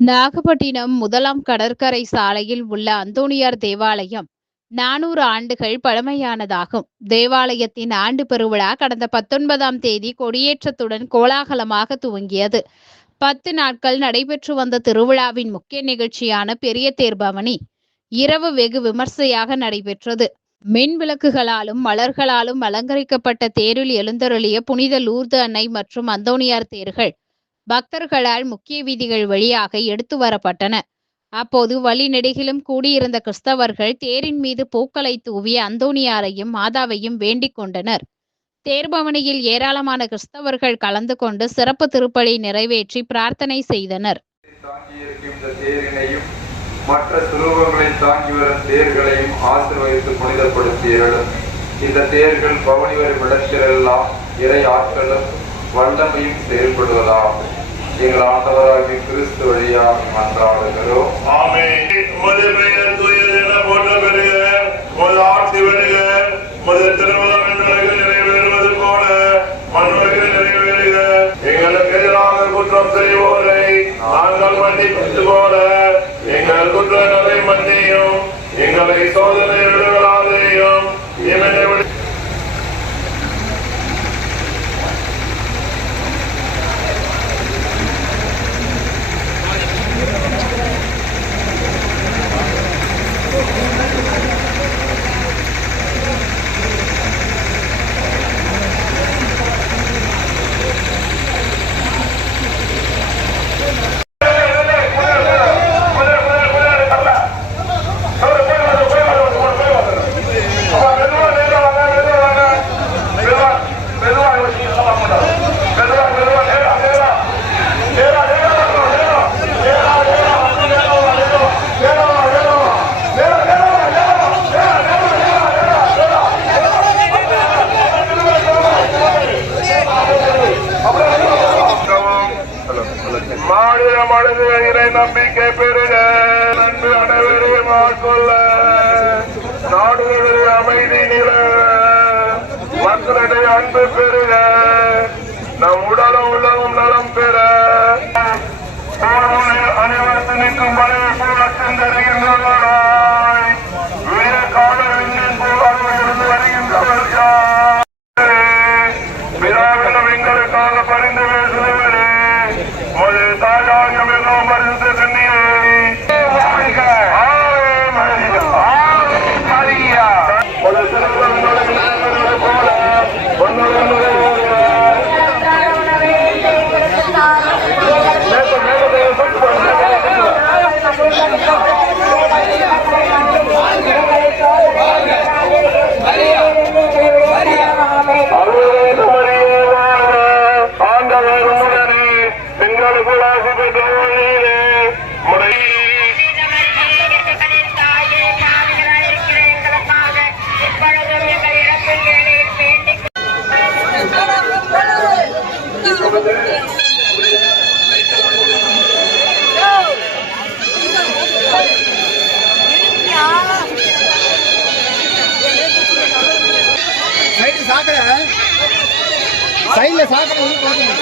நாகப்பட்டினம் முதலாம் கடற்கரை சாலையில் உள்ள அந்தோணியார் தேவாலயம் நானூறு ஆண்டுகள் பழமையானதாகும். தேவாலயத்தின் ஆண்டு பெருவிழா கடந்த பத்தொன்பதாம் தேதி கொடியேற்றத்துடன் கோலாகலமாக துவங்கியது. பத்து நாட்கள் நடைபெற்று வந்த திருவிழாவின் முக்கிய நிகழ்ச்சியான பெரிய தேர்பவனி இரவு வெகு விமர்சையாக நடைபெற்றது. மின் விளக்குகளாலும் மலர்களாலும் அலங்கரிக்கப்பட்ட தேரில் எழுந்தருளிய புனித லூர்து அன்னை மற்றும் அந்தோணியார் தேர்கள் பக்தர்களால் முக்கிய வீதிகள் வழியாக எடுத்து வரப்பட்டன. அப்போது வழிநெடுகிலும் கூடியிருந்த கிறிஸ்தவர்கள் தேரின் மீது பூக்களை தூவி அந்தோனியாரையும் மாதாவையும் வேண்டிக் கொண்டனர். தேர்பவனியில் ஏராளமான கிறிஸ்தவர்கள் கலந்து கொண்டு சிறப்பு திருப்பலி நிறைவேற்றி பிரார்த்தனை செய்தனர். மற்ற சுரூபங்களை தாங்கி வரும் தேர்களையும் ஆசீர்வதித்து புனிதப்படுத்தியர்களும் இந்த தேர்கள் பவனி வரும் இடத்திலெல்லாம் இறை ஆற்றலும் வல்லமையும் செயல்படுவதாம் எங்கள் ஆண்டவராகிய கிறிஸ்து வழியா மன்றாடுகிறோம் ஆமென். உமது பெயர் தூயது என போற்ற பெறுக. உமது ஆட்சி வருக. உமது திருவுளம் விண்ணுலகில் நிறைவேறுவது போல மண்ணுலகில் நிறைவேறுக. எங்களுக்கு எதிராக குற்றம் செய்வோரை நாங்கள் மன்னிப்பது போல எங்கள் குற்றங்களை மன்னியும் எங்களை சோதனை மாநில மனிதர்களை நம்பிக்கை பெறுக நன்றி அனைவரையும் ஆட்கொள்ள. நாடுகளில் அமைதி நில மக்களிடையே அன்பு பெறுக நம் உடலும் உள்ளமும் நலம் பெற. அனைவருக்கு நிற்கும் பழைய சூழத்தில் சைடுல சாக்கடை வந்து போடுங்க